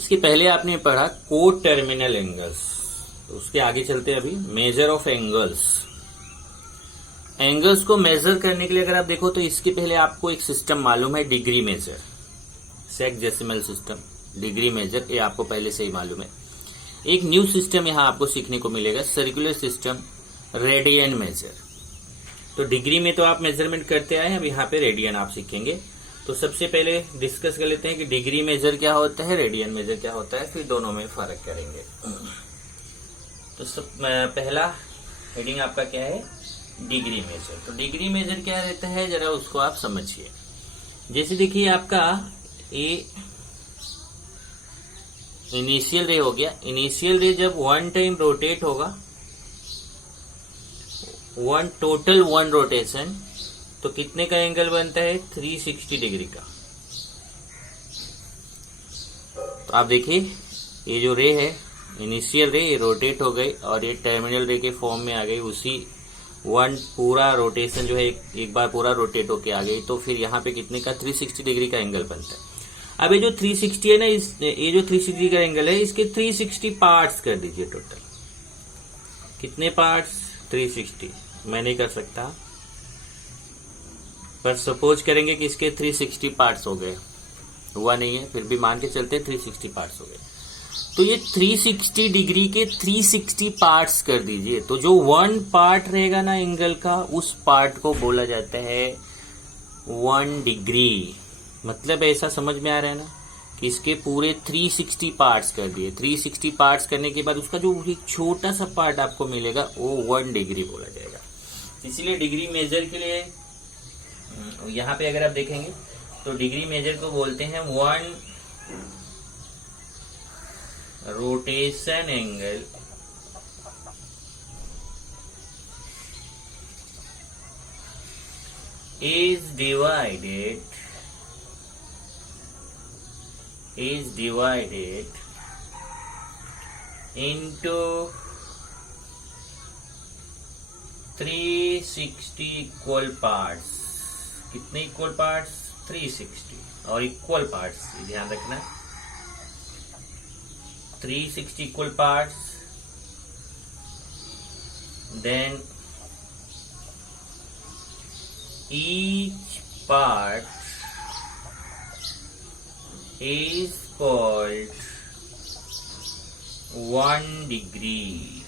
इसके पहले आपने पढ़ा को टर्मिनल एंगल्स, उसके आगे चलते हैं अभी मेजर ऑफ एंगल्स। एंगल्स को मेजर करने के लिए अगर आप देखो तो इसके पहले आपको एक सिस्टम मालूम है, degree measure, sexagesimal system, degree measure, ये आपको पहले से ही मालूम है। एक न्यू सिस्टम यहां आपको सीखने को मिलेगा, सर्कुलर सिस्टम, रेडियन मेजर। तो डिग्री में तो आप मेजरमेंट करते आए हैं, अब यहाँ पे रेडियन आप सीखेंगे। तो सबसे पहले डिस्कस कर लेते हैं कि डिग्री मेजर क्या होता है, रेडियन मेजर क्या होता है, फिर दोनों में फर्क करेंगे। तो पहला हेडिंग आपका क्या है, डिग्री मेजर। तो डिग्री मेजर क्या रहता है, जरा उसको आप समझिए। जैसे देखिए आपका ये इनिशियल रे हो गया। इनिशियल रे जब वन टाइम रोटेट होगा, टोटल वन रोटेशन, तो कितने का एंगल बनता है, 360 डिग्री का। तो आप देखिए ये जो रे है, इनिशियल रे, ये रोटेट हो गई और ये टर्मिनल रे के फॉर्म में आ गई। उसी वन पूरा रोटेशन जो है एक बार पूरा रोटेट होके आ गई, तो फिर यहाँ पे कितने का, 360 डिग्री का एंगल बनता है। अब ये जो 360 है ना, ये जो 360 डिग्री का एंगल है, इसके 360 पार्ट्स कर दीजिए टोटल। कितने पार्ट्स, 360। मैं नहीं कर सकता, पर सपोज करेंगे कि इसके 360 पार्ट्स हो गए, हुआ नहीं है, फिर भी मान के चलते 360 पार्ट्स हो गए। तो ये 360 डिग्री के 360 पार्ट्स कर दीजिए। तो जो वन पार्ट रहेगा ना एंगल का, उस पार्ट को बोला जाता है 1 डिग्री। मतलब ऐसा समझ में आ रहा है ना कि इसके पूरे 360 पार्ट्स कर दिए। 360 पार्ट्स करने के बाद उसका जो एक छोटा सा पार्ट आपको मिलेगा वो 1 डिग्री बोला जाएगा। इसीलिए डिग्री मेजर के लिए यहाँ पे अगर आप देखेंगे तो डिग्री मेजर को बोलते हैं 1 rotation angle is divided into 360 equal parts. कितने इक्वल पार्ट्स, 360 और इक्वल पार्ट्स, ध्यान रखना, 360 equal parts. Then each part is called 1 degree।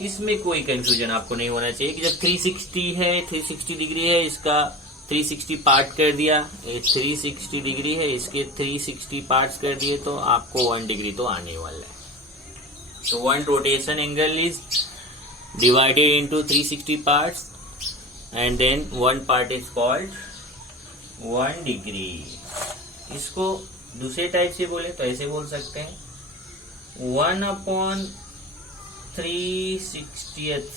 इसमें कोई कंफ्यूजन आपको नहीं होना चाहिए कि जब 360 है, 360 डिग्री है, इसका 360 पार्ट कर दिया, 360 डिग्री है, इसके 360 पार्ट्स कर दिए, तो आपको 1 डिग्री तो आने वाला है। तो 1 rotation angle is divided into 360 parts and then 1 part is called 1 degree। इसको दूसरे टाइप से बोले तो ऐसे बोल सकते हैं 1/360th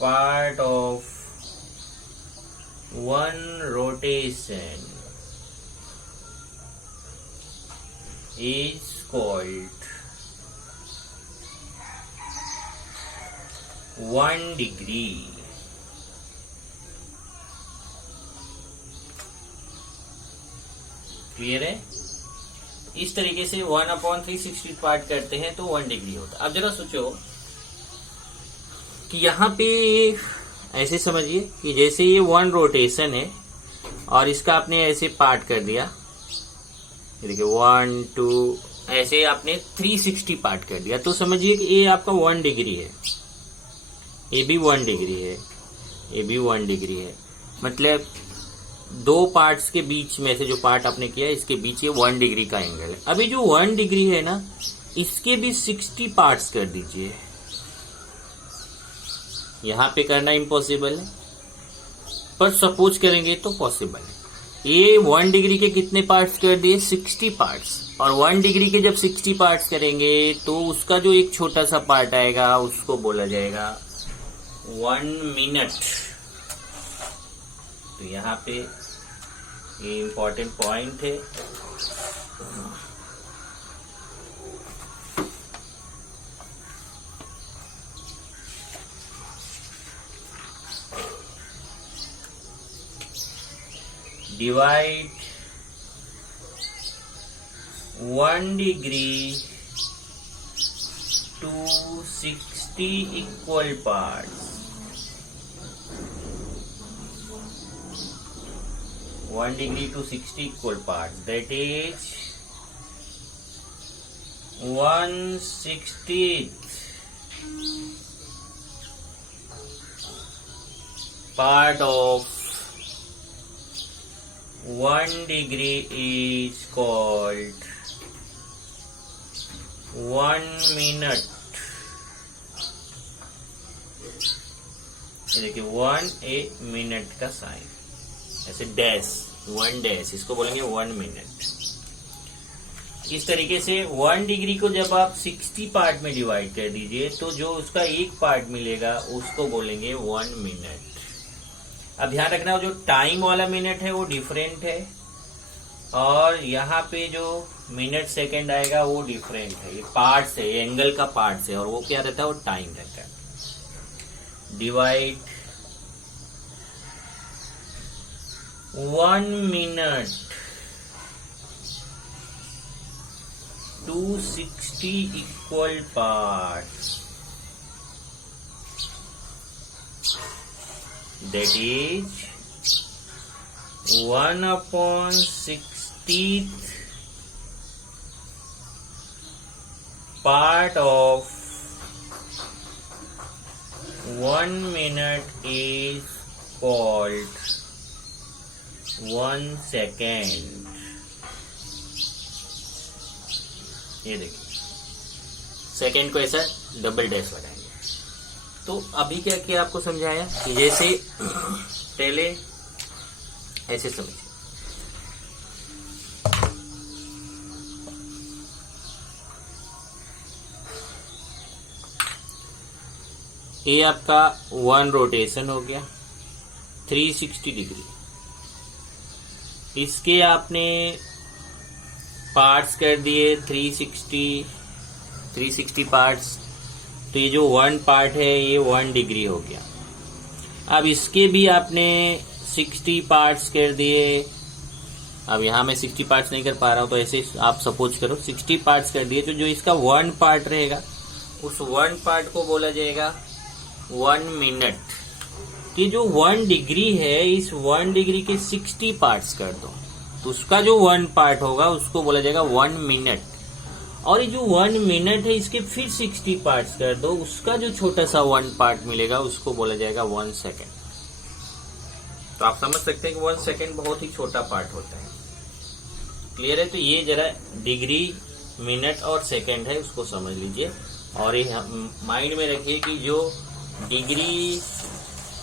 part of 1 rotation is called 1 degree. Clear है? इस तरीके से 1/360 पार्ट करते हैं तो 1 डिग्री होता है। अब जरा सोचो कि यहाँ पे ऐसे समझिए कि जैसे ये 1 रोटेशन है और इसका आपने ऐसे पार्ट कर दिया, देखिए 1 2 ऐसे आपने 360 पार्ट कर दिया, तो समझिए कि ये आपका 1 डिग्री है, ये भी 1 डिग्री है, ये भी 1 डिग्री है। मतलब 2 पार्ट्स के बीच में से जो पार्ट आपने किया, इसके बीच ये 1 डिग्री का एंगल है। अभी जो 1 डिग्री है ना, इसके भी 60 पार्ट्स कर दीजिए। यहां पे करना इम्पॉसिबल है, पर सपोज करेंगे तो पॉसिबल है। ये 1 डिग्री के कितने पार्ट्स कर दिए, 60 पार्ट्स। और 1 डिग्री के जब 60 पार्ट्स करेंगे तो उसका जो एक छोटा सा पार्ट आएगा उसको बोला जाएगा 1 मिनट। तो यहाँ पे ये इम्पोर्टेंट पॉइंट है। divide 1 degree to 60 equal parts. 1 degree to 60 equal parts, that is 1/60th part of 1 degree is called 1 minute. ये देखिए 1 मिनट का साइन, ऐसे डैश 1 डैश, इसको बोलेंगे 1 मिनट। इस तरीके से 1 डिग्री को जब आप 60 पार्ट में डिवाइड कर दीजिए तो जो उसका एक पार्ट मिलेगा उसको बोलेंगे 1 मिनट। अब ध्यान रखना जो टाइम वाला मिनट है वो डिफरेंट है, और यहाँ पे जो मिनट सेकंड आएगा वो डिफरेंट है। ये पार्ट्स है, ये एंगल का पार्ट्स है, और वो क्या रहता है, वो टाइम रहता है। Divide 1 minute to 60 equal parts, that is 1/60th part of 1 minute is called 1 second। ये देखिए सेकेंड को ऐसा डबल डैश लगाएंगे। तो अभी क्या किया आपको समझाया कि जैसे पहले ऐसे समझिए, ये आपका 1 रोटेशन हो गया 360 डिग्री। इसके आपने पार्ट्स कर दिए 360 पार्ट्स, तो ये जो 1 पार्ट है ये 1 डिग्री हो गया। अब इसके भी आपने 60 पार्ट्स कर दिए। अब यहाँ मैं 60 पार्ट्स नहीं कर पा रहा हूँ, तो ऐसे आप सपोज करो 60 पार्ट्स कर दिए, तो जो इसका 1 पार्ट रहेगा उस 1 पार्ट को बोला जाएगा 1 मिनट। ये जो 1 डिग्री है, इस 1 डिग्री के 60 पार्ट्स कर दो, तो उसका जो 1 पार्ट होगा उसको बोला जाएगा 1 मिनट। और ये जो 1 मिनट है इसके फिर 60 पार्ट्स कर दो, उसका जो छोटा सा 1 पार्ट मिलेगा उसको बोला जाएगा 1 सेकेंड। तो आप समझ सकते हैं कि 1 सेकेंड बहुत ही छोटा पार्ट होता है। क्लियर है? तो ये जरा डिग्री, मिनट और सेकेंड है, उसको समझ लीजिए। और ये माइंड में रखिए कि जो डिग्री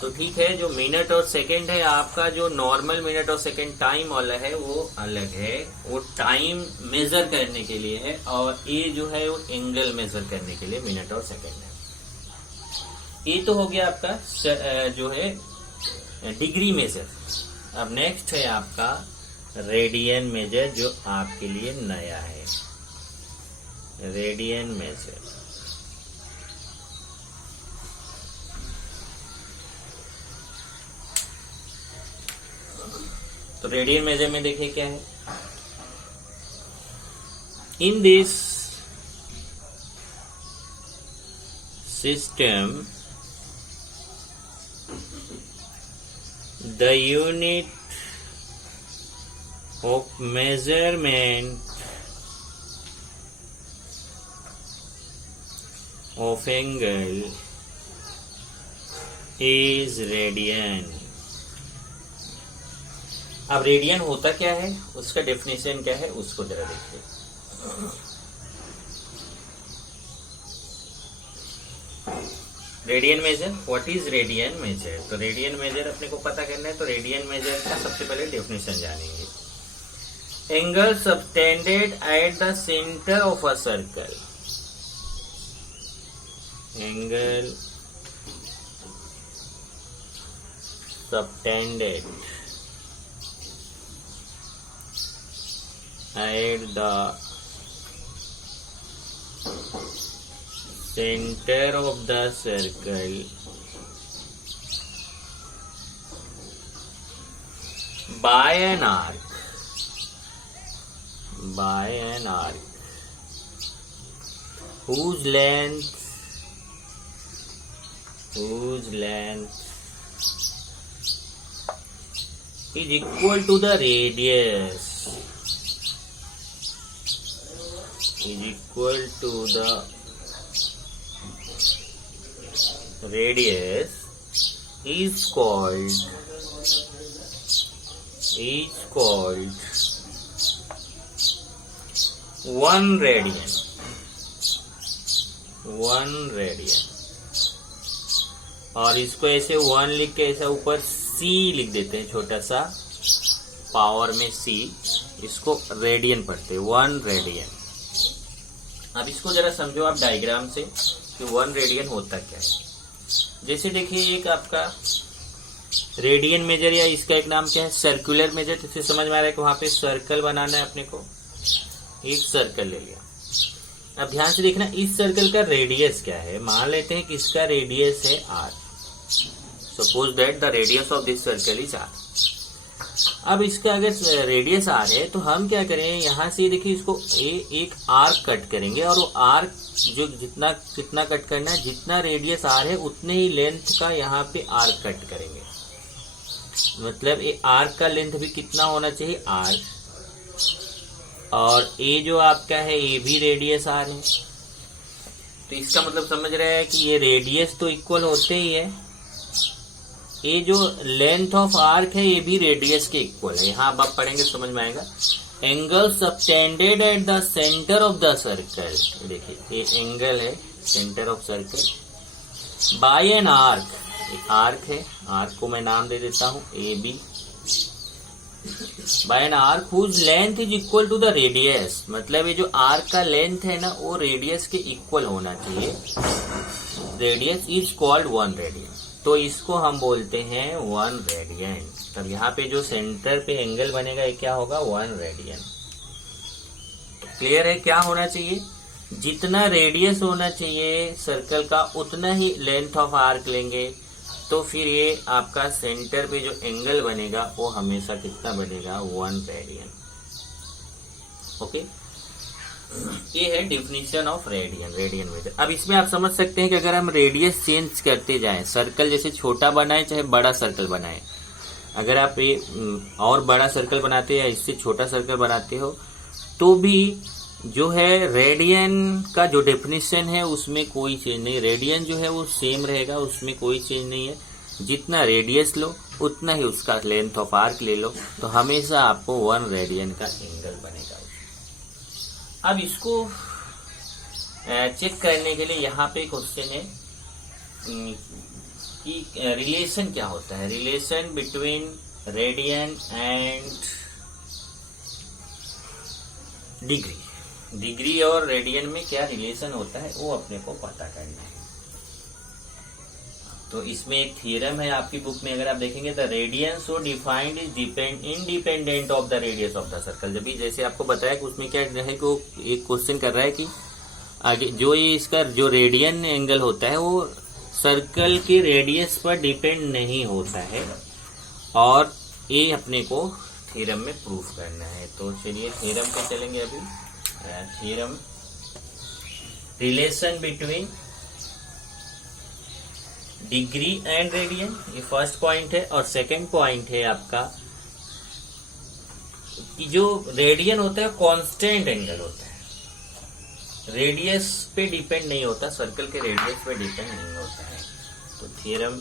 तो ठीक है, जो मिनट और सेकंड है आपका, जो नॉर्मल मिनट और सेकंड टाइम वाला है वो अलग है, वो टाइम मेजर करने के लिए है, और ये जो है वो एंगल मेजर करने के लिए मिनट और सेकंड है। ये तो हो गया आपका जो है डिग्री मेजर। अब नेक्स्ट है आपका रेडियन मेजर, जो आपके लिए नया है। रेडियन मेजर, तो रेडियन मेजर में देखिए क्या है। In this system the unit of measurement of angle is radian. अब रेडियन होता क्या है, उसका डेफिनेशन क्या है, उसको जरा देखिए। Radian major, what is radian major? तो रेडियन मेजर अपने को पता करना है, तो रेडियन मेजर का सबसे पहले डेफिनेशन जानेंगे। Angle subtended at the centre of a circle. Angle subtended at the center of the circle by an arc whose length is equal to the radius is called one radian. और इसको ऐसे 1 लिख के ऐसा ऊपर C लिख देते हैं, छोटा सा पावर में C, इसको रेडियन पढ़ते हैं, 1 रेडियन। अब इसको जरा समझो आप डायग्राम से कि 1 रेडियन होता क्या है। जैसे देखिए एक आपका रेडियन मेजर, या इसका एक नाम क्या है, सर्कुलर मेजर। इससे समझ में आ रहा है कि वहां पे सर्कल बनाना है अपने को। एक सर्कल ले लिया, अब ध्यान से देखना इस सर्कल का रेडियस क्या है। मान लेते हैं कि इसका रेडियस है r। Suppose that the radius of this circle is r। अब इसका अगर रेडियस r है तो हम क्या करें, यहां से देखिए इसको एक आर्क कट करेंगे, और वो आर्क जो कितना कट करना है, जितना रेडियस r है उतने ही लेंथ का यहाँ पे आर्क कट करेंगे। मतलब ये आर्क का लेंथ भी कितना होना चाहिए, r, और ये जो आपका है ये भी रेडियस r है। तो इसका मतलब समझ रहे हैं कि ये रेडियस तो इक्वल होते ही है, ये जो लेंथ ऑफ आर्क है ये भी रेडियस के इक्वल है। यहाँ अब आप पढ़ेंगे समझ में आएगा। Angle subtended at the centre of the circle, देखिए ये एंगल है centre of circle, by an arc, एक आर्क है, आर्क को मैं नाम दे देता हूं AB, by an arc whose length is equal to the radius. मतलब ये जो आर्क का लेंथ है ना वो रेडियस के इक्वल होना चाहिए। रेडियस इज कॉल्ड 1 रेडियन, तो इसको हम बोलते हैं 1 रेडियन। तब यहाँ पे जो सेंटर पे एंगल बनेगा ये क्या होगा, 1 रेडियन। क्लियर है क्या होना चाहिए, जितना रेडियस होना चाहिए सर्कल का उतना ही लेंथ ऑफ आर्क लेंगे, तो फिर ये आपका सेंटर पे जो एंगल बनेगा वो हमेशा कितना बनेगा, 1 रेडियन। ओके, ये है डिफिनीशन ऑफ रेडियन मेजर। अब इसमें आप समझ सकते हैं कि अगर हम रेडियस चेंज करते जाएं, सर्कल जैसे छोटा बनाए चाहे बड़ा सर्कल बनाए, अगर आप ये और बड़ा सर्कल बनाते हैं या इससे छोटा सर्कल बनाते हो तो भी जो है रेडियन का जो डेफिनेशन है उसमें कोई चेंज नहीं। रेडियन जो है वो सेम रहेगा, उसमें कोई चेंज नहीं है। जितना रेडियस लो उतना ही उसका लेंथ ऑफ आर्क ले लो, तो हमेशा आपको 1 रेडियन का एंगल बनेगा। अब इसको चेक करने के लिए यहाँ पे क्वेश्चन है कि रिलेशन क्या होता है, relation between radian and degree और रेडियन में क्या रिलेशन होता है वो अपने को पता करना है। तो इसमें एक थ्योरम है आपकी बुक में, अगर आप देखेंगे the radian so defined is independent of the radius of the circle. जब भी जैसे आपको बताया कि उसमें क्या है कि एक क्वेश्चन कर रहा है कि आगे जो ये इसका जो रेडियन एंगल होता है वो सर्कल के रेडियस पर डिपेंड नहीं होता है, और ये अपने को थ्योरम में प्रूफ करना है। तो चलिए थ्योरम पे चलेंगे। अभी theorem relation between degree and radian, ये फर्स्ट पॉइंट है। और सेकंड पॉइंट है आपका कि जो रेडियन होता है कांस्टेंट एंगल होता है, रेडियस पे डिपेंड नहीं होता, सर्कल के रेडियस पे डिपेंड नहीं होता है। तो theorem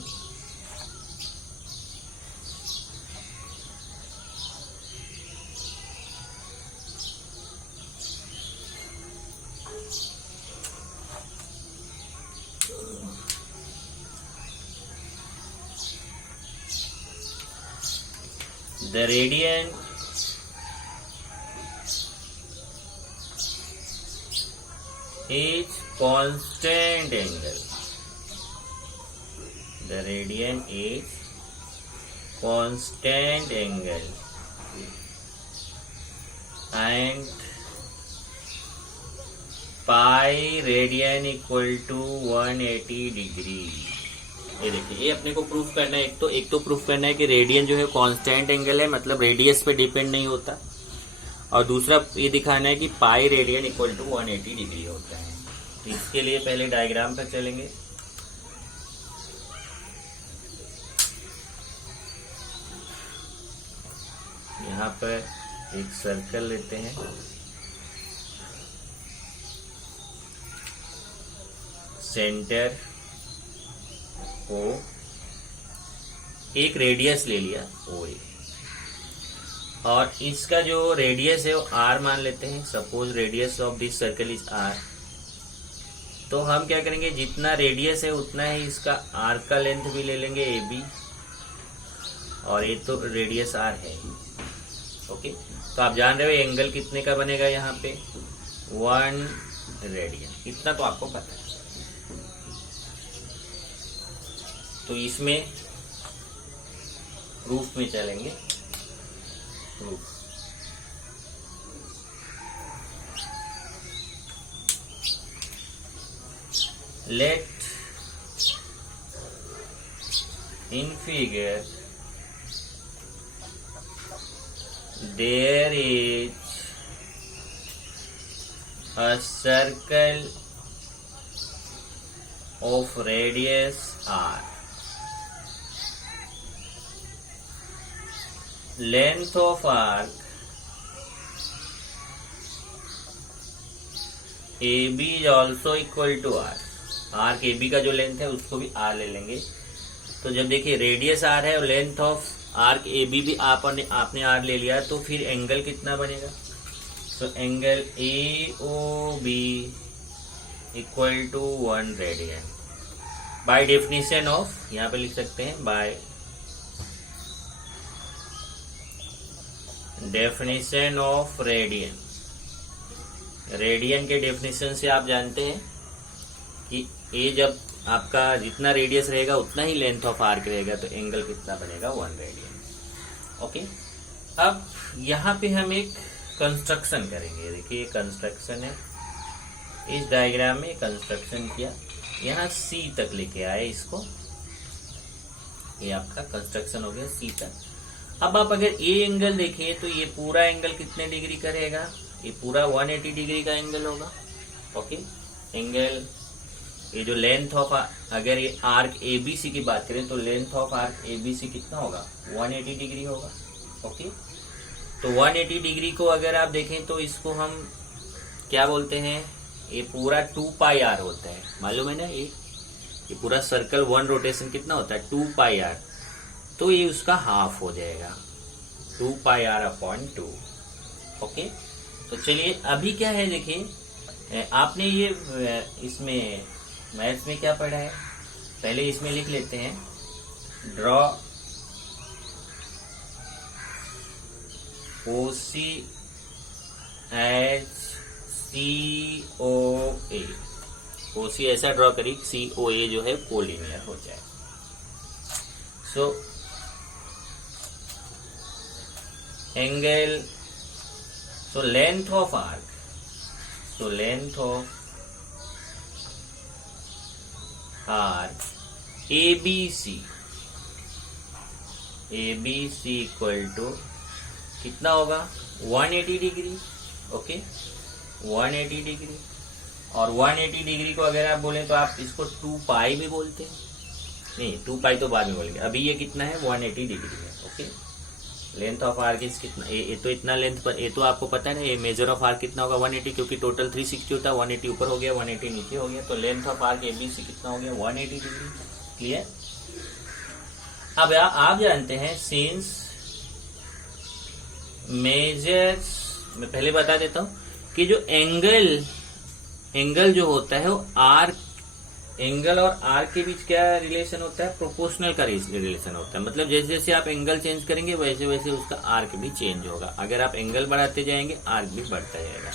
the radian is constant angle. The radian is constant angle and pi radian equal to 180 degree. ये देखिए, ये अपने को प्रूफ करना है। एक तो प्रूफ करना है कि रेडियन जो है कांस्टेंट एंगल है, मतलब रेडियस पे डिपेंड नहीं होता। और दूसरा ये दिखाना है कि pi radian equal to 180 degree होता है। तो इसके लिए पहले डायग्राम पर चलेंगे। यहाँ पर एक सर्कल लेते हैं, सेंटर ओ, एक रेडियस ले लिया ओ ए, और इसका जो रेडियस है वो आर मान लेते हैं। Suppose radius of this circle is R. तो हम क्या करेंगे, जितना रेडियस है उतना ही इसका आर का लेंथ भी ले लेंगे ए बी, और ये तो रेडियस आर है। ओके, तो आप जान रहे हो एंगल कितने का बनेगा यहाँ पे, 1 रेडियन, इतना तो आपको पता है। तो इसमें प्रूफ में चलेंगे। Proof, let in figure there is a circle of radius r, length of arc AB is also equal to r। Arc AB का जो लेंथ है उसको भी r ले लेंगे। तो जब देखिए रेडियस r है और लेंथ ऑफ आर्क AB भी आपने आर ले लिया, तो फिर एंगल कितना बनेगा। तो angle AOB equal to 1 radian by definition of, यहाँ पे लिख सकते हैं by definition of radian. Radian के डेफिनेशन से आप जानते हैं कि ए जब आपका जितना रेडियस रहेगा उतना ही लेंथ ऑफ आर्क रहेगा, तो एंगल कितना बनेगा, 1 रेडियन। ओके, अब यहाँ पे हम एक कंस्ट्रक्शन करेंगे। देखिए कंस्ट्रक्शन है, इस डायग्राम में कंस्ट्रक्शन किया, यहाँ सी तक लेके आए इसको, ये आपका कंस्ट्रक्शन हो गया सी तक। अब आप अगर ये एंगल देखें तो ये पूरा एंगल कितने डिग्री का रहेगा, ये पूरा 180 डिग्री का एंगल होगा। ओके, एंगल ये जो लेंथ ऑफ, अगर ये आर्क एबीसी की बात करें तो लेंथ ऑफ आर्क एबीसी कितना होगा, 180 डिग्री होगा। ओके, तो 180 डिग्री को अगर आप देखें तो इसको हम क्या बोलते हैं, ये पूरा 2 पाई आर होता है, मालूम है ना। ये पूरा सर्कल 1 रोटेशन कितना होता है, 2 पाई आर। तो ये उसका हाफ हो जाएगा, 2 पाई आर अपॉन 2। ओके, तो चलिए अभी क्या है, देखिए आपने ये इसमें मैथ्स में क्या पढ़ा है, पहले इसमें लिख लेते हैं, draw OC as COA। OC ऐसा ड्रॉ करिए COA जो है कोलिनियर हो जाए। So angle, so length of arc, so length of arc ABC equal to कितना होगा, 180 डिग्री। ओके, 180 डिग्री, और 180 डिग्री को अगर आप बोले तो आप इसको 2 पाई भी बोलते हैं, नहीं 2 पाई तो बाद में बोलेंगे। अभी ये कितना है, 180 डिग्री है। Okay, length of arc is कितना, ये तो इतना लेंथ पर, ये तो आपको पता है ना, ये मेजर ऑफ आर्क कितना होगा, 180, क्योंकि टोटल 360 होता है, 180 ऊपर हो गया, 180 नीचे हो गया, तो लेंथ ऑफ आर्क ABC कितना हो गया, 180 डिग्री। क्लियर। अब आप जानते हैं सिंस मेजर्स, मैं पहले बता देता हूं कि जो एंगल जो होता है वो आर्क, एंगल और आर्क के बीच क्या रिलेशन होता है, प्रोपोर्शनल का रिलेशन होता है। मतलब जैसे जैसे आप एंगल चेंज करेंगे वैसे वैसे उसका आर्क भी चेंज होगा। अगर आप एंगल बढ़ाते जाएंगे आर्क भी बढ़ता जाएगा।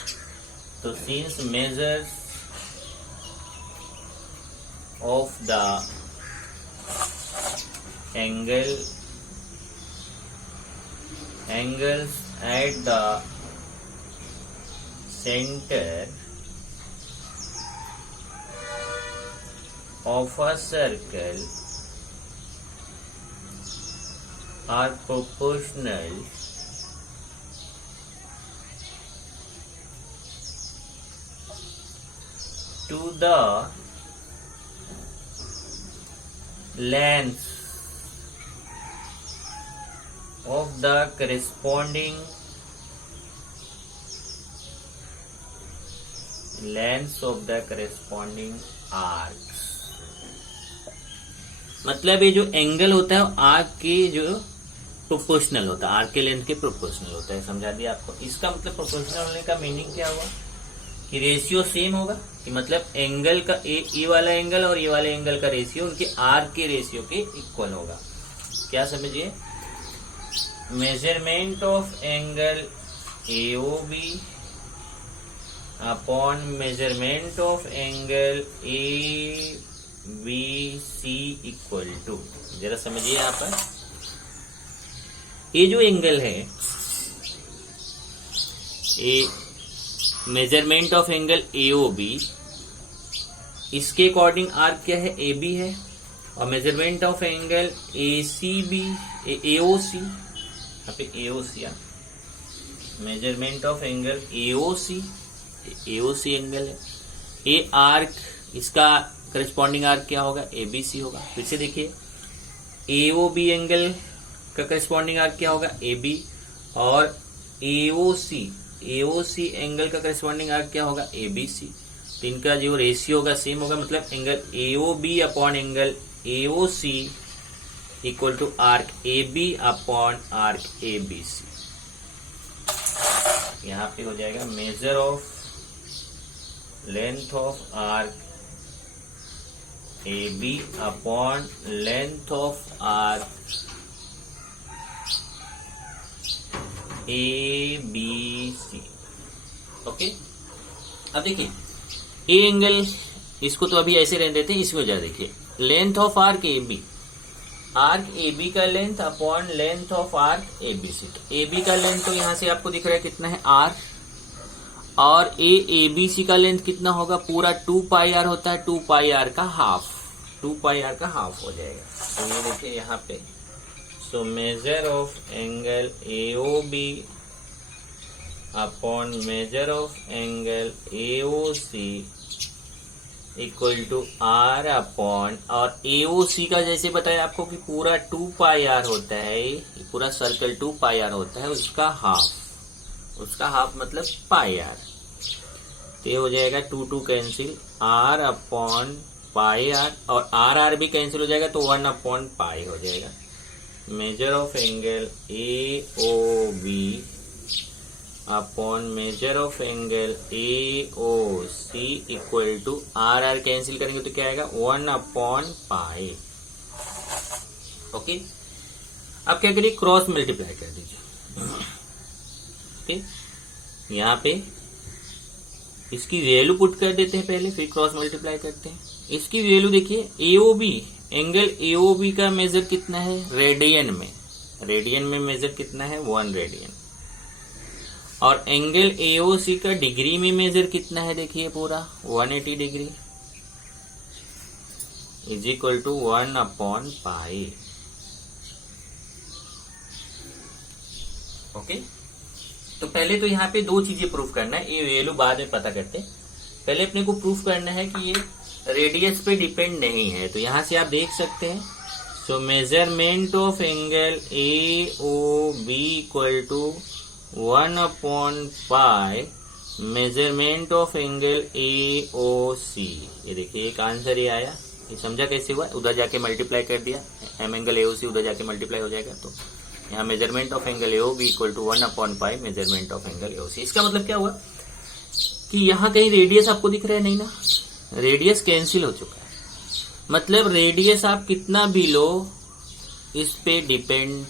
तो since measures of the angles at the center of a circle are proportional to the length of the corresponding arcs। मतलब ये जो एंगल होता है आर्क के जो प्रोपोर्शनल होता है, आर्क के लेंथ के प्रोपोर्शनल होता है। समझा दिया आपको। इसका मतलब प्रोपोर्शनल होने का मीनिंग क्या हुआ कि रेशियो सेम होगा, कि मतलब एंगल का ये वाला एंगल और ये वाले एंगल का रेशियो उनके आर्क के रेशियो के इक्वल होगा। क्या समझिए, measurement of angle AOB upon measurement of angle ABC equal to, जरा समझिए यहाँ पर, ये जो एंगल है ये मेजरमेंट ऑफ एंगल AOB, इसके अकॉर्डिंग आर्क क्या है, AB है, और मेजरमेंट ऑफ एंगल AOC, यहाँ पे AOC, measurement of angle AOC angle है। ए आर्क, इसका करस्पॉन्डिंग आर्क क्या होगा, ABC होगा। फिर से देखिए, AOB एंगल का करस्पॉन्डिंग आर्क क्या होगा, AB, और AOC एंगल का करस्पॉन्डिंग आर्क क्या होगा, ABC। तो इनका जो रेशियो होगा सेम होगा, मतलब angle AOB upon angle AOC equal to arc AB upon arc ABC। यहाँ पे हो जाएगा measure of length of arc AB upon length of arc ABC। Okay, अब देखिए ए एंगल, इसको तो अभी ऐसे रहने देते हैं, इसको जरा देखिए, length of arc AB, arc AB का length upon length of arc ABC। तो AB का लेंथ तो यहां से आपको दिख रहा है कितना है, R, और ABC का लेंथ कितना होगा, पूरा 2 पाई R होता है, 2 पाई R का हाफ, 2 पाई R का हाफ हो जाएगा। तो ये देखिए यहाँ पे, so measure of angle AOB upon measure of angle AOC equal to R upon, और AOC का जैसे बताया आपको कि पूरा 2 पाई R होता है, ये पूरा सर्कल 2 पाई R होता है, उसका हाफ मतलब पाई R। तो ये हो जाएगा 2 cancel, R upon pi R, और R भी कैंसिल हो जाएगा, तो 1 अपॉन पाई हो जाएगा। Measure of angle AOB upon measure of angle AOC equal to R cancel करेंगे तो क्या आएगा, 1 अपॉन पाई। ओके, अब क्या करिए, क्रॉस मल्टीप्लाई कर दीजिए। ओके, यहाँ पे इसकी वैल्यू पुट कर देते हैं पहले, फिर क्रॉस मल्टीप्लाई करते हैं। इसकी वैल्यू देखिए, AOB एंगल AOB का मेजर कितना है, रेडियन में मेजर कितना है, 1 रेडियन, और एंगल AOC का डिग्री में मेजर कितना है, देखिए पूरा 180 degree is equal to 1 upon pi. Okay, तो पहले तो यहाँ पे 2 चीजें प्रूफ करना है, ये वैल्यू बाद में पता करते हैं। पहले अपने को प्रूफ करना है कि ये रेडियस पे डिपेंड नहीं है। तो यहां से आप देख सकते हैं, so measurement of angle AOB equal to 1 upon pi measurement of angle AOC। ये देखिए एक आंसर ये आया, ये समझा कैसे हुआ, उधर जाके मल्टीप्लाई कर दिया, M एंगल AOC उधर जाके मल्टीप्लाई हो जाएगा। तो यहाँ measurement of angle AOB equal to 1 upon pi measurement of angle AOC। इसका मतलब क्या हुआ कि यहाँ कहीं रेडियस आपको दिख रहा है, नहीं ना, रेडियस कैंसिल हो चुका है। मतलब रेडियस आप कितना भी लो, इस पे डिपेंड,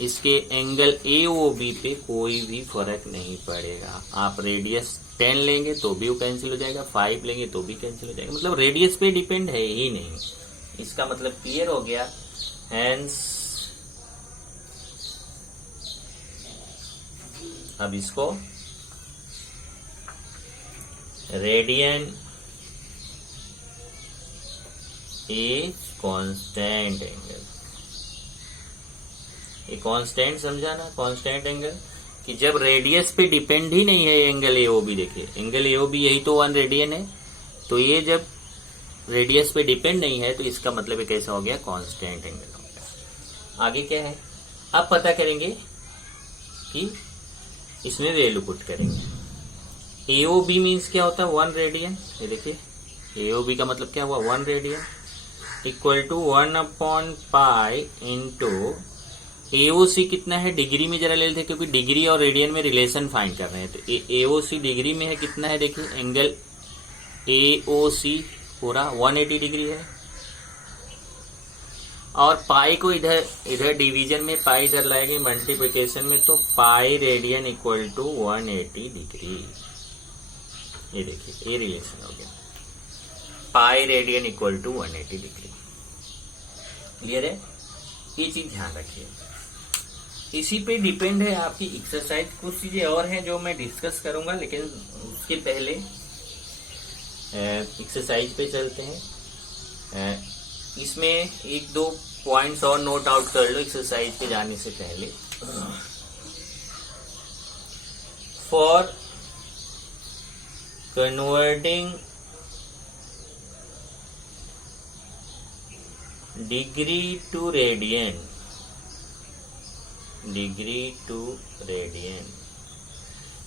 इसके एंगल AOB पे कोई भी फर्क नहीं पड़ेगा। आप रेडियस 10 लेंगे तो भी वो कैंसिल हो जाएगा, 5 लेंगे तो भी कैंसिल हो जाएगा, मतलब रेडियस पे डिपेंड है ही नहीं। इसका मतलब क्लियर हो गया। हेंस अब इसको रेडियन इज कांस्टेंट एंगल, ये कांस्टेंट समझा ना, कांस्टेंट एंगल, कि जब रेडियस पे डिपेंड ही नहीं है एंगल एओबी, देखिए एंगल एओबी यही तो 1 रेडियन है, तो ये जब रेडियस पे डिपेंड नहीं है तो इसका मतलब ये कैसा हो गया, कांस्टेंट एंगल हो गया। आगे क्या है, अब पता करेंगे कि इसमें वैल्यू पुट करेंगे। एओबी मीन्स क्या होता है, 1 रेडियन, ये देखिए एओबी का मतलब क्या हुआ, 1 रेडियन इक्वल टू 1/पाई इंटू एओसी कितना है, डिग्री में जरा ले लेते क्योंकि डिग्री और रेडियन में रिलेशन फाइंड कर रहे हैं। तो एओसी डिग्री में है कितना है, देखिए एंगल एओसी पूरा 180 डिग्री है, और पाई को इधर डिवीजन में पाई इधर लाएंगे मल्टीप्लिकेशन में, तो pi radian equal to 180 degree. ये देखिए ये रिलेशन हो गया, pi radian equal to 180 degree. Clear है, ये चीज ध्यान रखिए। इसी पे डिपेंड है आपकी एक्सरसाइज। कुछ चीजें और हैं जो मैं डिस्कस करूंगा, लेकिन उसके पहले एक्सरसाइज पे चलते हैं। इसमें 1-2 पॉइंट्स और नोट आउट कर लो एक्सरसाइज पे जाने से पहले। For converting degree to radian, degree to radian,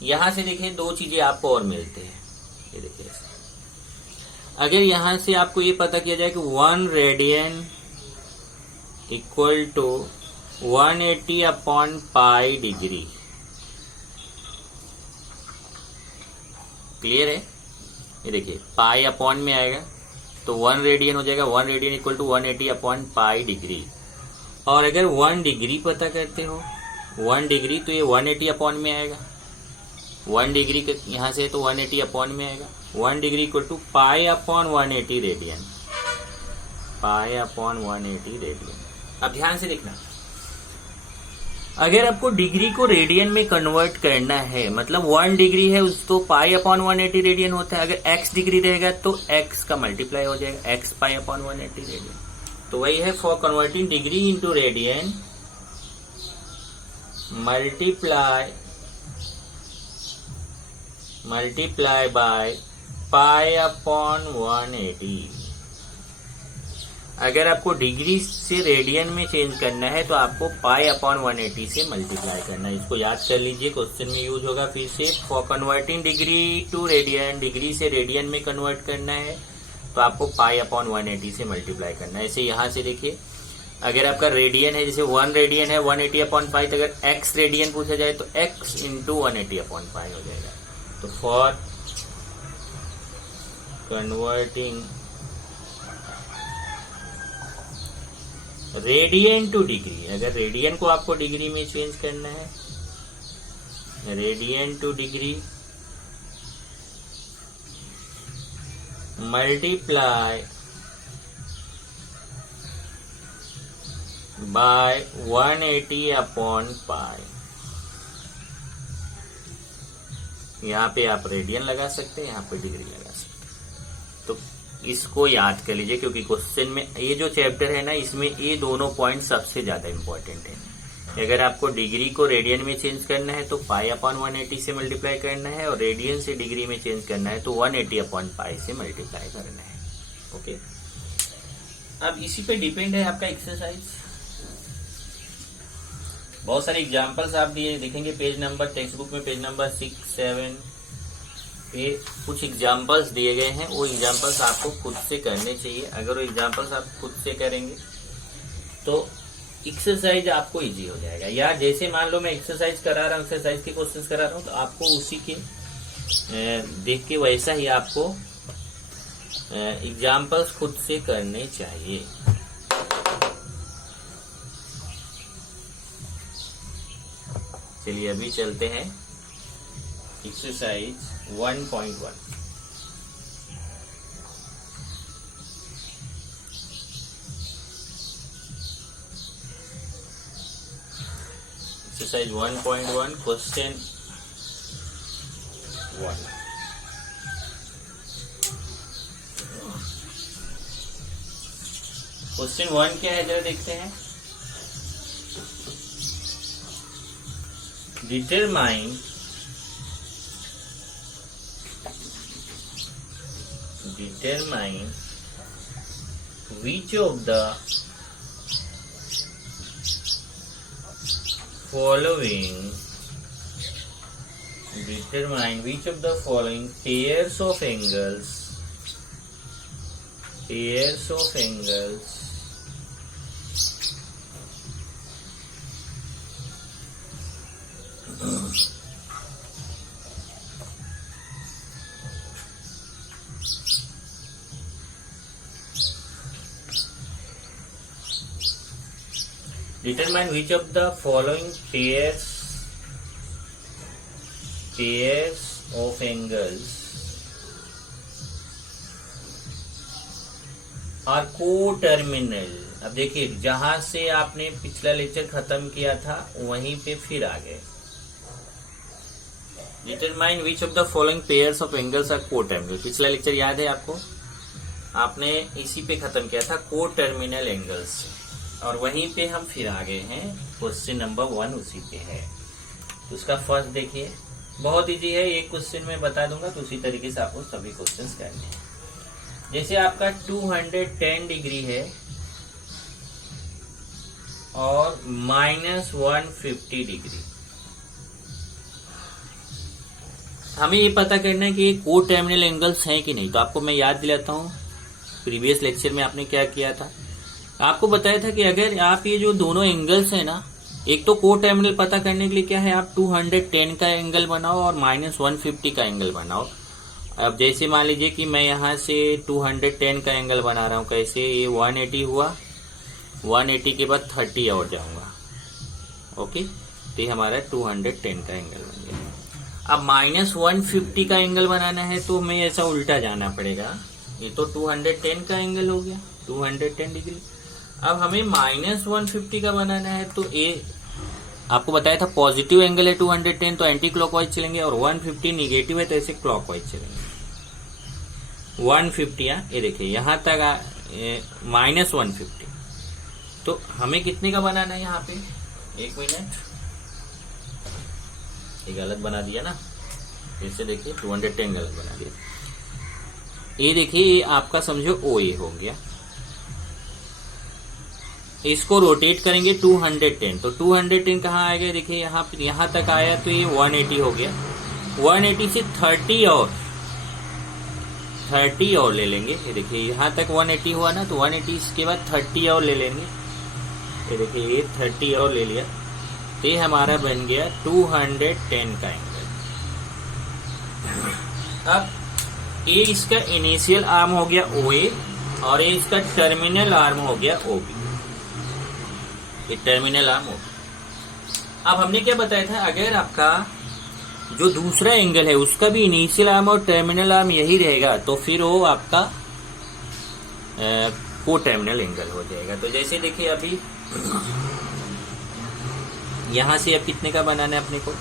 यहां से देखिए 2 चीजें आपको और मिलते हैं। ये देखिए, अगर यहां से आपको ये पता किया जाए कि 1 रेडियन इक्वल टू 180/पाई डिग्री, क्लियर है, ये देखिए पाई अपॉन में आएगा तो 1 रेडियन हो जाएगा, 1 रेडियन इक्वल टू 180/पाई डिग्री। और अगर 1 डिग्री पता करते हो, 1 डिग्री, तो ये 180 अपॉन में आएगा, 1 डिग्री यहां से तो 180 अपॉन में आएगा, 1 degree equal to pi upon 180 radian, pi upon 180 radian. अब ध्यान से देखना, अगर आपको डिग्री को रेडियन में कन्वर्ट करना है, मतलब 1 डिग्री है उस तो पाई अपॉन 180 रेडियन होता है। अगर x डिग्री रहेगा तो x का मल्टीप्लाई हो जाएगा, x पाई अपॉन 180 रेडियन। तो वही है, for converting degree into radian multiply by pi upon 180। अगर आपको डिग्री से रेडियन में चेंज करना है तो आपको पाई अपॉन 180 से मल्टीप्लाई करना है। इसको याद कर लीजिए, क्वेश्चन में यूज होगा। फिर से, for converting degree to radian, degree से रेडियन में कन्वर्ट करना है तो आपको पाई अपॉन 180 से मल्टीप्लाई करना है। ऐसे यहां से देखिए, अगर आपका रेडियन है, जैसे 1 रेडियन है 180/पाई, तो अगर x रेडियन पूछा जाए तो x इंटू 180/पाई हो जाएगा। तो for converting radian to degree, अगर रेडियन को आपको डिग्री में चेंज करना है, radian to degree multiply by 180/पाई। यहां पे आप रेडियन लगा सकते हैं, यहां पे डिग्री लगा सकते हैं। तो इसको याद कर लीजिए, क्योंकि क्वेश्चन में ये जो चैप्टर है ना, इसमें ये दोनों पॉइंट सबसे ज्यादा इंपॉर्टेंट है। अगर आपको डिग्री को रेडियन में चेंज करना है तो पाई अपॉन 180 से मल्टीप्लाई करना है, और रेडियन से डिग्री में चेंज करना है तो 180/पाई से मल्टीप्लाई करना है। ओके, अब इसी पे डिपेंड है आपका एक्सरसाइज। बहुत सारे एग्जाम्पल्स आप दिए देखेंगे पेज नंबर, टेक्स्ट बुक में पेज नंबर 6-7 पे कुछ एग्जाम्पल्स दिए गए हैं। वो एग्जाम्पल्स आपको खुद से करने चाहिए। अगर वो एग्जाम्पल्स आप खुद से करेंगे तो एक्सरसाइज आपको इजी हो जाएगा। या जैसे मान लो मैं एक्सरसाइज करा रहा हूँ, एक्सरसाइज के क्वेश्चंस करा रहा हूँ, तो आपको उसी के देख के वैसा ही आपको एग्जाम्पल्स खुद से करने चाहिए। चलिए अभी चलते हैं एक्सरसाइज 1.1। Exercise 1.1 question 1। क्वेश्चन 1 क्या है जरा देखते हैं। determine which of the following pairs of angles determine which of the following pairs of angles are co-terminal। अब देखिए, जहां से आपने पिछला लेक्चर खत्म किया था वहीं पे फिर आ गए। Determine which of the following pairs of angles are coterminal. पिछला लेक्चर याद है आपको, आपने इसी पे खत्म किया था, को-टर्मिनल एंगल्स, और वहीं पे हम फिर आ गए हैं। क्वेश्चन नंबर 1 उसी पे है। तो उसका फर्स्ट देखिए, बहुत इजी है, एक क्वेश्चन में बता दूंगा तो उसी तरीके से आपको सभी क्वेश्चंस करने हैं। जैसे आपका 210 डिग्री है और -150 डिग्री, हमें ये पता करना है कि ये को टर्मिनल एंगल्स हैं कि नहीं। तो आपको मैं याद दिलाता हूँ, प्रीवियस लेक्चर में आपने क्या किया था, आपको बताया था कि अगर आप ये जो दोनों एंगल्स है ना, एक तो को टर्मिनल पता करने के लिए क्या है, आप 210 का एंगल बनाओ और -150 का एंगल बनाओ। अब जैसे मान लीजिए कि मैं यहाँ से 210 का एंगल बना रहा हूँ, कैसे, ये 180 हुआ, 180 के बाद 30 और जाऊंगा, ओके, तो ये हमारा 210 का एंगल बन गया। अब -150 का एंगल बनाना है तो हमें ऐसा उल्टा जाना पड़ेगा। ये तो 210 का एंगल हो गया, 210 डिग्री। अब हमें -150 का बनाना है तो ये आपको बताया था पॉजिटिव एंगल है 210, तो एंटी क्लॉकवाइज चलेंगे, और 150 निगेटिव है तो ऐसे क्लॉकवाइज चलेंगे। 150, ये देखिए यहां तक -150, तो हमें कितने का बनाना है यहाँ पे, एक मिनट, ये गलत बना दिया ना, फिर से देखिए 210 गलत बना दिया। ये देखिए, ये आपका समझो OA हो गया, इसको रोटेट करेंगे 210, तो 210 कहाँ आएगा, देखिए यहाँ तक आया तो ये 180 हो गया। 180 से 30 और ले लेंगे। ये देखिए यहाँ तक 180 हुआ ना, तो 180 के बाद 30 और ले लेंगे। ये देखिए ये 30 और ले लिया, तो ये हमारा बन गया 210 का एंगल। अब ये इसका इनिशियल आर्म हो गया OA और ये इसका टर्मिनल आर्म हो गया OB। ये टर्मिनल आर्म होगा। अब हमने क्या बताया था, अगर आपका जो दूसरा एंगल है उसका भी इनिशियल आर्म और टर्मिनल आर्म यही रहेगा तो फिर वो आपका को टर्मिनल एंगल हो जाएगा। तो जैसे देखिए अभी यहां से अब कितने का बनाना है अपने को,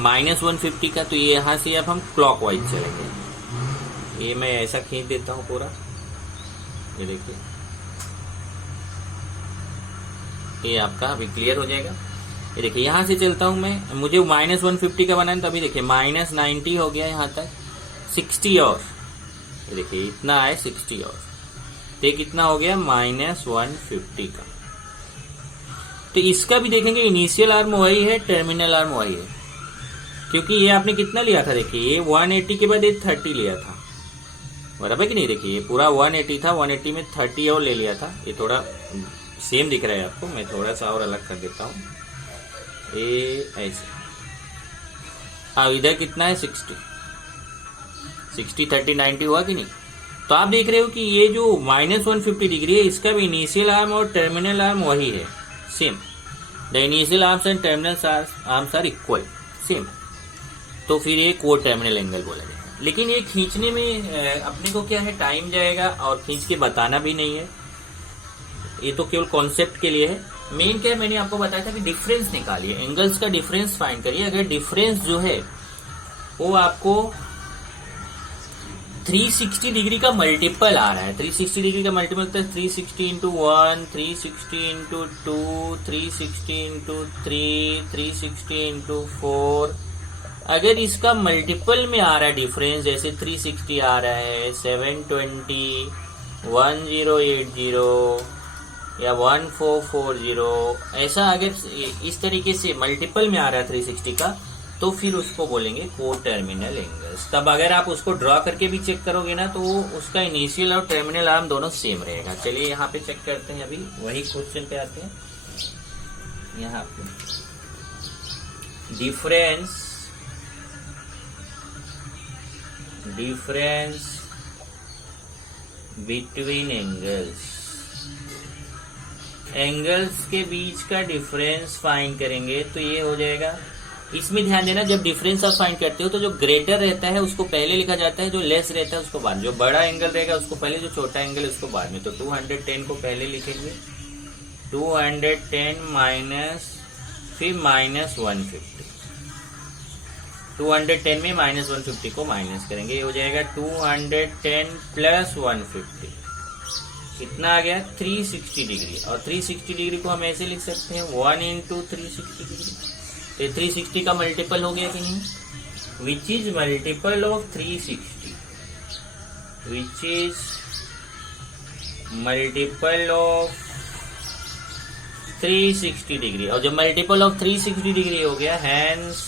-150 का, तो ये यहां से अब हम क्लॉकवाइज चलेंगे। ये मैं ऐसा खींच देता हूं पूरा, ये देखिए, ये आपका अभी क्लियर हो जाएगा। ये देखिए यहां से चलता हूं मैं, मुझे -150 का बनाना है, तो अभी देखिए -90 हो गया यहाँ तक, 60 और, ये देखिए इतना है 60 और, तो कितना हो गया -150 का। तो इसका भी देखेंगे इनिशियल आर्म वही है, टर्मिनल आर्म वही है, क्योंकि ये आपने कितना लिया था, देखिए ये 180 के बाद ये 30 लिया था, बराबर कि नहीं। देखिए ये पूरा 180 था, 180 में 30 और ले लिया था। ये थोड़ा सेम दिख रहा है आपको, मैं थोड़ा सा और अलग कर देता हूँ, ये ऐसे। अब इधर कितना है 60, 30 90 हुआ कि नहीं। तो आप देख रहे हो कि ये जो -150 डिग्री है इसका भी इनिशियल आर्म और टर्मिनल आर्म वही है, same. The initial arms and terminal arms are equal, same. तो फिर ये को टर्मिनल एंगल बोला जाएगा। लेकिन ये खींचने में अपने को क्या है, टाइम जाएगा और खींच के बताना भी नहीं है, ये तो केवल कॉन्सेप्ट के लिए है। मेन क्या है, मैंने आपको बताया था कि डिफरेंस निकालिए, एंगल्स का डिफरेंस फाइंड करिए। अगर डिफरेंस जो है वो आपको 360 डिग्री का मल्टीपल आ रहा है। 360 डिग्री का मल्टीपल तो 360 इंटू 1, 360 इंटू 2, 360 इंटू 3, 360 इंटू 4। अगर इसका मल्टीपल में आ रहा है डिफरेंस, जैसे 360 आ रहा है, 720, 1080 या 1440, ऐसा अगर इस तरीके से मल्टीपल में आ रहा है 360 का, तो फिर उसको बोलेंगे कोटर्मिनल एंगल्स। तब अगर आप उसको ड्रॉ करके भी चेक करोगे ना, तो उसका इनिशियल और टर्मिनल आर्म दोनों सेम रहेगा। चलिए यहाँ पे चेक करते हैं, अभी वही क्वेश्चन पे आते हैं। यहाँ पे डिफरेंस बिटवीन एंगल्स के बीच का डिफरेंस फाइंड करेंगे, तो ये हो जाएगा। इसमें ध्यान देना, जब डिफरेंस आप फाइंड करते हो तो जो ग्रेटर रहता है उसको पहले लिखा जाता है, जो लेस रहता है उसको बाद में। जो बड़ा एंगल रहेगा उसको पहले, जो छोटा एंगल उसको बाद में। तो 210 को पहले लिखेंगे, 210 माइनस, फिर माइनस 150। 210 में माइनस 150 को माइनस करेंगे, ये हो जाएगा 210 प्लस 150। कितना आ गया? 360 डिग्री। और 360 डिग्री को हम ऐसे लिख सकते हैं 1 इंटू 360 डिग्री। तो 360 का मल्टीपल हो गया कि नहीं? Which is multiple of 360, which is multiple of 360 degree. और जब मल्टीपल ऑफ 360 डिग्री हो गया, हैंस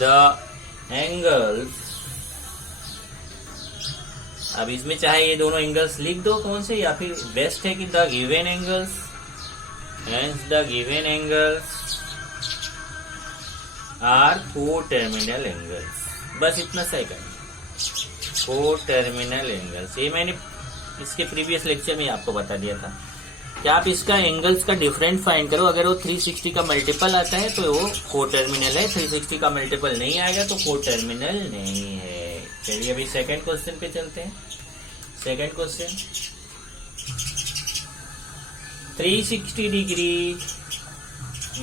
द एंगल्स, अब इसमें चाहे ये दोनों एंगल्स लिख दो कौन से, या फिर बेस्ट है कि the given angles, hence the given angles are co-terminal angles। बस इतना सही करना, co-terminal angles। ये मैंने इसके प्रीवियस लेक्चर में आपको बता दिया था कि आप इसका एंगल्स का डिफरेंट फाइंड करो। अगर वो 360 का मल्टीपल आता है तो वो को-टर्मिनल है, 360 का मल्टीपल नहीं आएगा तो को-टर्मिनल नहीं है। चलिए अभी सेकंड क्वेश्चन पे चलते हैं। Second question, 360 degree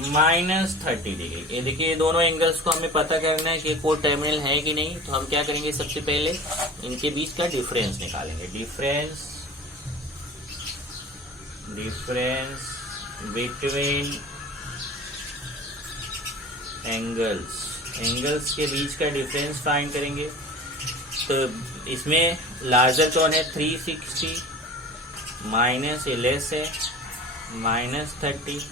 minus 30 degree. ये देखिए, दोनों एंगल्स को हमें पता करना है कि को टर्मिनल है कि नहीं। तो हम क्या करेंगे, सबसे पहले इनके बीच का डिफरेंस निकालेंगे। डिफरेंस बिटवीन एंगल्स के बीच का डिफरेंस फाइंड करेंगे। तो इसमें लार्जर कौन है? 360 माइनस, ये लेस है, माइनस 30।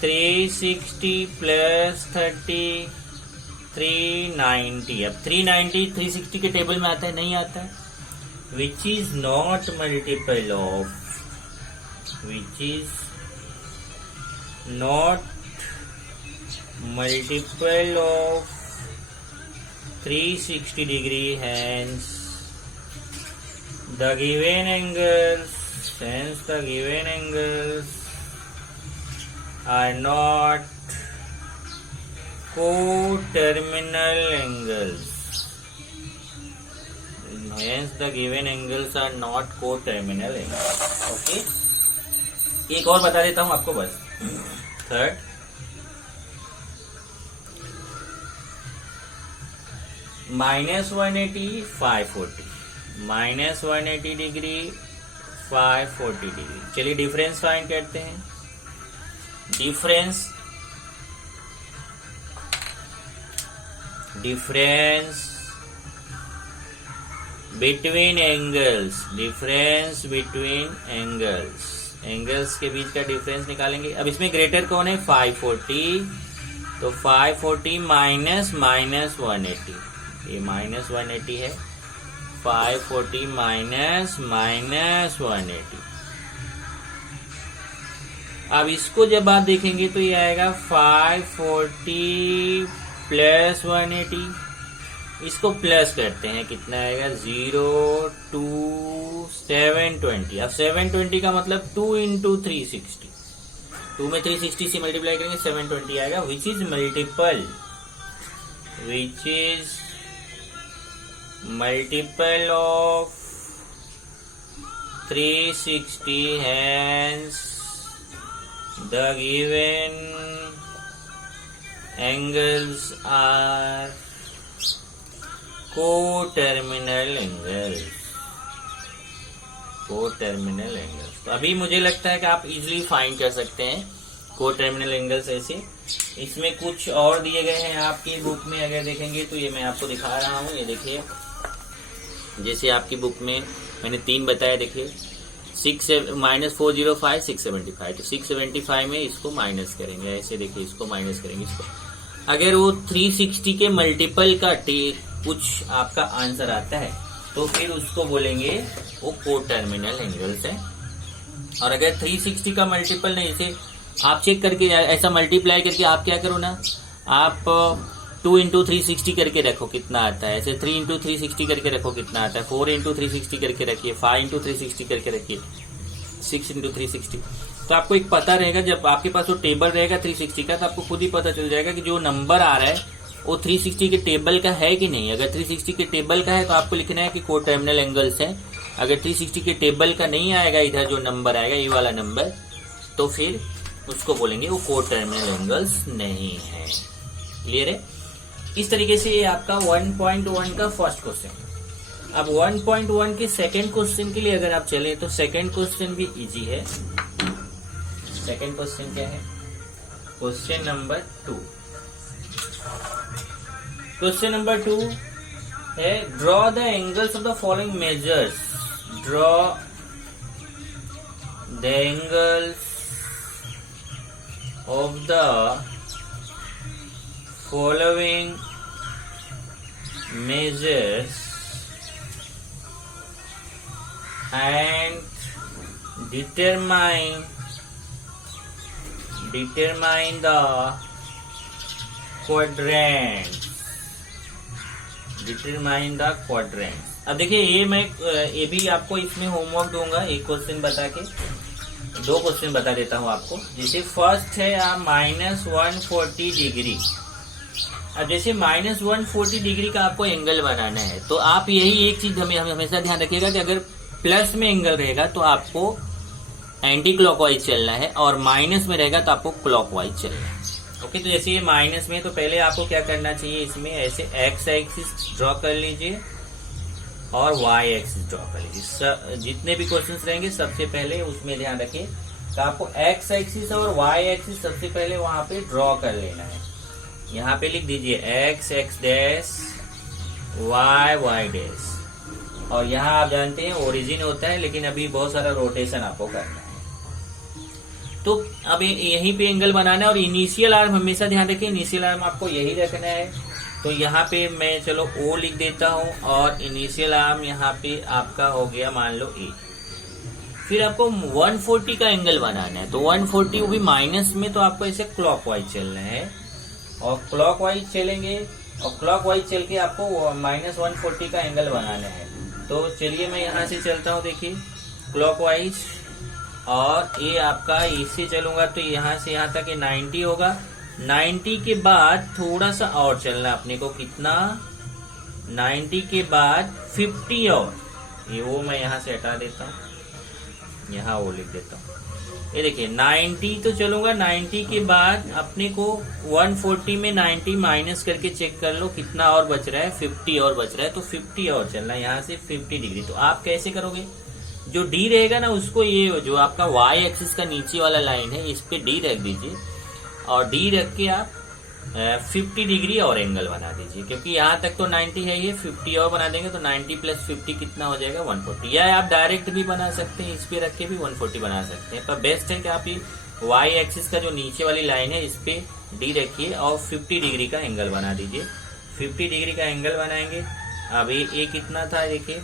360 प्लस 30, 390। अब 390 360 के टेबल में आता है? नहीं आता है। Which is not multiple of, which is not multiple of 360 degree, hence the given angles are not co-terminal angles, hence the given angles are not co-terminal angles। Okay, एक और बता देता हूं आपको बस। Third, minus 180 540, minus 180 degree 540 degree. चलिए difference find करते हैं। डिफरेंस बिटवीन एंगल्स के बीच का डिफरेंस निकालेंगे। अब इसमें ग्रेटर कौन है? 540। तो 540 माइनस 180, ये माइनस 180 है। 540 माइनस 180। अब इसको जब आप देखेंगे तो ये आएगा 540 प्लस 180। इसको प्लस करते हैं, कितना आएगा? 0 2 720। अब 720 का मतलब 2 इंटू 360, 2 में 360 से मल्टीप्लाई करेंगे 720 आएगा। Which is multiple of 360, hence the given angles are coterminal angles. Coterminal angles, तो अभी मुझे लगता है कि आप इजीली फाइंड कर सकते हैं कोटर्मिनल एंगल्स ऐसे। इसमें कुछ और दिए गए हैं आपकी बुक में, अगर देखेंगे तो ये मैं आपको दिखा रहा हूँ। ये देखिए, जैसे आपकी बुक में मैंने 3 बताया, देखिए -405 675, तो 675 में इसको माइनस करेंगे ऐसे, देखिए इसको माइनस करेंगे इसको। अगर वो 360 के मल्टीपल का कुछ आपका आंसर आता है तो फिर उसको बोलेंगे वो कोटर्मिनल एंगल्स है। और अगर 360 का मल्टीपल नहीं, इसे आप चेक करके ऐसा मल्टीप्लाई करके आप क्या करो ना, आप 2 into 360 करके रखो कितना आता है, ऐसे 3 into 360 करके रखो कितना आता है, 4 into 360 करके रखिए, 5 into 360 करके रखिए, 6 into 360। तो आपको एक पता रहेगा, जब आपके पास वो टेबल रहेगा 360 का, तो आपको खुद ही पता चल जाएगा कि जो नंबर आ रहा है वो 360 के टेबल का है कि नहीं। अगर 360 के टेबल का है तो आपको लिखना है कि कोटर्मिनल एंगल्स है। अगर 360 के टेबल का नहीं आएगा, इधर जो नंबर आएगा ये वाला नंबर, तो फिर उसको बोलेंगे वो कोटर्मिनल एंगल्स नहीं है। क्लियर है? इस तरीके से ये आपका 1.1 का फर्स्ट क्वेश्चन। अब 1.1 के सेकंड क्वेश्चन के लिए अगर आप चले तो सेकंड क्वेश्चन भी इजी है। सेकंड क्वेश्चन क्या है? Question number 2। क्वेश्चन नंबर 2 है, draw the angles of the following measures. Draw the angles of the following measures and determine the quadrant। determine the quadrant। अब देखिए ये भी आपको इसमें होमवर्क दूंगा, एक क्वेश्चन बता के 2 क्वेश्चन बता देता हूं आपको। जैसे फर्स्ट है आप -140 डिग्री। अब जैसे -140 डिग्री का आपको एंगल बनाना है, तो आप यही एक चीज हमेशा ध्यान रखिएगा कि अगर प्लस में एंगल रहेगा तो आपको एंटी क्लॉकवाइज चलना है, और माइनस में रहेगा तो आपको क्लॉकवाइज चलना है। ओके, तो जैसे ये माइनस में, तो पहले आपको क्या करना चाहिए, इसमें ऐसे एक्स एक्सिस ड्रॉ कर लीजिए और y एक्सिस ड्रॉ कर लीजिए। जितने भी क्वेश्चंस रहेंगे सबसे पहले उसमें ध्यान रखिए कि आपको x एक्सिस और y एक्सिस सबसे पहले वहां पे ड्रॉ कर लेना है। यहाँ पे लिख दीजिए x x dash y y dash, और यहाँ आप जानते हैं ओरिजिन होता है, लेकिन अभी बहुत सारा रोटेशन आपको करना है। तो अब यहीं पे एंगल बनाना है, और इनिशियल आर्म हमेशा ध्यान रखिए, इनिशियल आर्म आपको यही रखना है। तो यहाँ पे मैं चलो O लिख देता हूँ, और इनिशियल आर्म यहाँ पे आपका हो गया मान लो A। फिर आपको 140 का एंगल बनाना है, तो 140 वो भी माइनस में, तो आपको ऐसे क्लॉकवाइज चलना है, और क्लॉकवाइज चलेंगे, और क्लॉकवाइज चल के आपको -140 का एंगल बनाना है। तो चलिए मैं यहाँ से चलता हूँ, देखिए क्लॉकवाइज, और ये आपका इससे चलूंगा तो यहाँ से यहाँ तक 90 होगा। 90 के बाद थोड़ा सा और चलना अपने को, कितना 90 के बाद 50 और, ये वो मैं यहाँ से हटा देता हूँ, यहाँ वो लिख देता हूँ। ये देखिए 90 तो चलूंगा, 90 के बाद अपने को 140 में 90 माइनस करके चेक कर लो कितना और बच रहा है, 50 और बच रहा है, तो 50 और चलना है यहाँ से 50 डिग्री। तो आप कैसे करोगे, जो डी रहेगा ना उसको, ये जो आपका y एक्सिस का नीचे वाला लाइन है इस पे डी रख दीजिए, और डी रख के आप 50 डिग्री और एंगल बना दीजिए, क्योंकि यहाँ तक तो 90 है, ये 50 और बना देंगे तो 90 + 50 कितना हो जाएगा 140। या आप डायरेक्ट भी बना सकते हैं, इस पे रख के भी 140 बना सकते हैं, पर बेस्ट है कि आप ये y एक्सिस का जो नीचे वाली लाइन है इस पे डी रखिए और 50 डिग्री का एंगल बना दीजिए। 50 डिग्री का एंगल बनाएंगे। अब ये कितना था, देखिए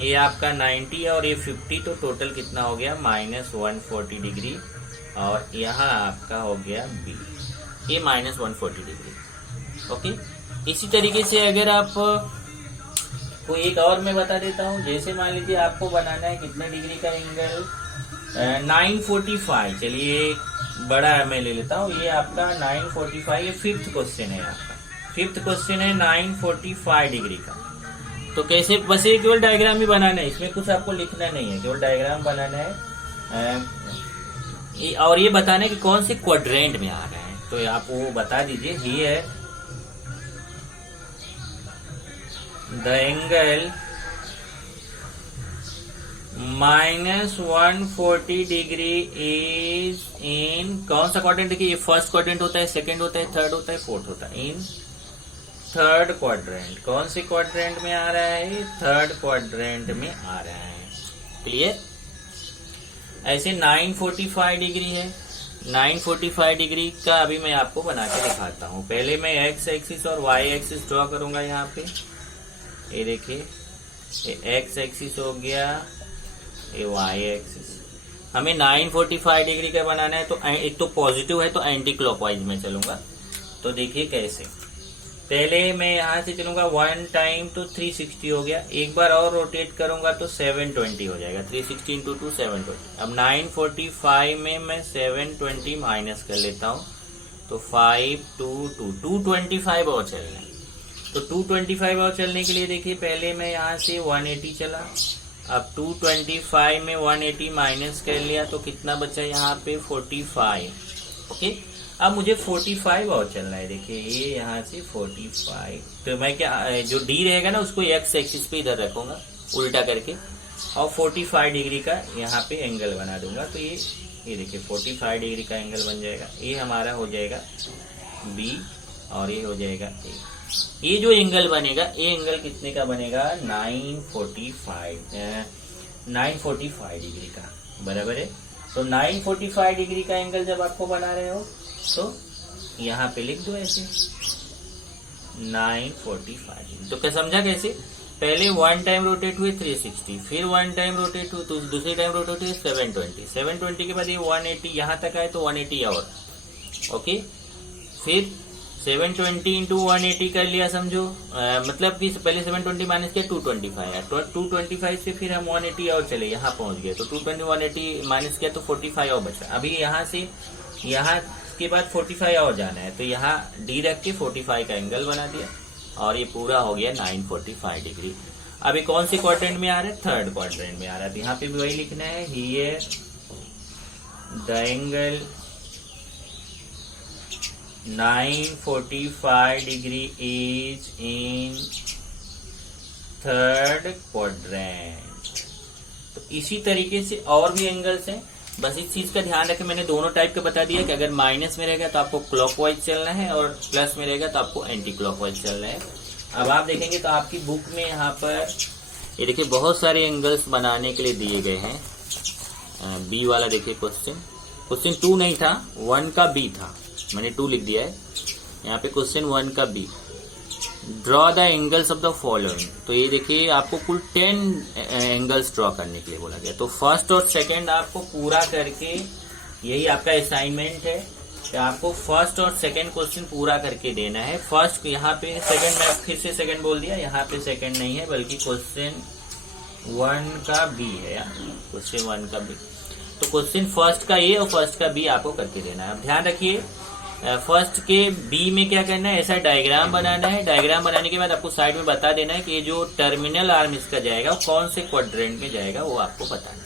ये आपका 90 और ये 50, तो टोटल कितना हो गया -140 डिग्री, और यहाँ आपका हो गया बी, ये -140 डिग्री। ओके, इसी तरीके से अगर आप को एक और मैं बता देता हूँ, जैसे मान लीजिए आपको बनाना है कितने डिग्री का एंगल, 945। चलिए बड़ा मैं ले लेता हूँ, ये आपका 945, ये 5th क्वेश्चन है आपका, 5th क्वेश्चन है 945 डिग्री का। तो कैसे, बस ये केवल डायग्राम ही बनाना है, इसमें कुछ आपको लिखना नहीं है, केवल डायग्राम बनाना है और ये बताना है कि कौन से क्वाड्रेंट में आ रहा है, तो आप वो बता दीजिए। ये है the angle -140 degree is in, कौन सा क्वाड्रेंट, देखिए ये फर्स्ट क्वाड्रेंट होता है, सेकंड होता है, थर्ड होता है, फोर्थ होता है, इन थर्ड क्वाड्रेंट। कौन से क्वाड्रेंट में आ रहा है? थर्ड क्वाड्रेंट में आ रहा है। क्लियर? ऐसे 945 डिग्री है, 945 डिग्री का अभी मैं आपको बना के दिखाता हूं। पहले मैं एक्स एक्सिस और वाई एक्सिस ड्रॉ करूंगा यहाँ पे। ये देखिए, ये एक्स एक्सिस हो गया, ये वाई एक्सिस। हमें 945 डिग्री का बनाना है, तो एक तो पॉजिटिव है तो एंटी क्लॉकवाइज में चलूंगा। तो देखिए कैसे, पहले मैं यहां से चलूंगा 1 टाइम तो 360 हो गया, एक बार और रोटेट करूंगा तो 720 हो जाएगा, 360 इंटू 2 720। अब 945 में मैं 720 माइनस कर लेता हूं, तो 5 2 2 225 और चलना है। तो 225 और चलने के लिए देखिए, पहले मैं यहां से 180 चला, अब 225 में 180 माइनस कर लिया तो कितना बचा यहाँ पे? 45। ओके, अब मुझे 45 और चलना है। देखिए ये यहाँ से 45, तो मैं क्या, जो डी रहेगा ना उसको एक्स एक्सिस पे इधर रखूंगा उल्टा करके, और 45 डिग्री का यहाँ पे एंगल बना दूंगा। तो ये देखिए 45 डिग्री का एंगल बन जाएगा। ये हमारा हो जाएगा बी और ये हो जाएगा ए। ये जो एंगल बनेगा, ये एंगल कितने का बनेगा? 945 डिग्री का, बराबर है। तो 945 डिग्री का एंगल जब आपको बना रहे हो तो यहाँ पे लिख दो ऐसे 945। तो क्या समझा कैसे? पहले 1 टाइम रोटेट हुए 360, फिर 1 टाइम रोटेट हुए, तो दूसरे टाइम रोटेट हुए 720, 720 के बाद ये 180 यहाँ तक आए तो 180 और, ओके। फिर 720 इंटू 180 कर लिया, समझो मतलब कि पहले 720 माइनस किया 225 है, तो 225 से फिर हम 180 और चले, यहाँ पहुंच गए, तो 220 180 माइनस किया तो 45 और बचा। अभी यहाँ से यहाँ के बाद 45 और जाना है, तो यहाँ डी रख के 45 का एंगल बना दिया और ये पूरा हो गया 945 डिग्री। अभी कौन से क्वाड्रेंट में आ रहा है? थर्ड क्वाड्रेंट में आ रहा है। तो यहाँ पे भी वही लिखना है, here the angle 945 degree is in third quadrant. तो इसी तरीके से और भी एंगल्स हैं, बस इस चीज का ध्यान रखें। मैंने दोनों टाइप का बता दिया कि अगर माइनस में रहेगा तो आपको क्लॉकवाइज चलना है और प्लस में रहेगा तो आपको एंटी क्लॉकवाइज चलना है। अब आप देखेंगे तो आपकी बुक में यहाँ पर ये देखिए बहुत सारे एंगल्स बनाने के लिए दिए गए हैं। बी वाला देखिए क्वेश्चन 2 नहीं था, 1 का बी था, मैंने 2 लिख दिया है। यहाँ पे क्वेश्चन 1 का B, draw the angles of the following. तो ये देखिए आपको कुल 10 एंगल्स ड्रॉ करने के लिए बोला गया। तो फर्स्ट और सेकंड आपको पूरा करके, यही आपका असाइनमेंट है कि आपको फर्स्ट और सेकंड क्वेश्चन पूरा करके देना है। फर्स्ट यहाँ पे, सेकंड मैं फिर से सेकंड बोल दिया, यहाँ पे सेकंड नहीं है बल्कि क्वेश्चन 1 का बी है, क्वेश्चन 1 का बी। तो क्वेश्चन फर्स्ट का ए और फर्स्ट का बी आपको करके देना है। अब ध्यान रखिए, फर्स्ट के बी में क्या करना है, ऐसा डायग्राम बनाना है। डायग्राम बनाने के बाद आपको साइड में बता देना है कि ये जो टर्मिनल आर्म इसका जाएगा वो कौन से क्वाड्रेंट में जाएगा, वो आपको बताना है।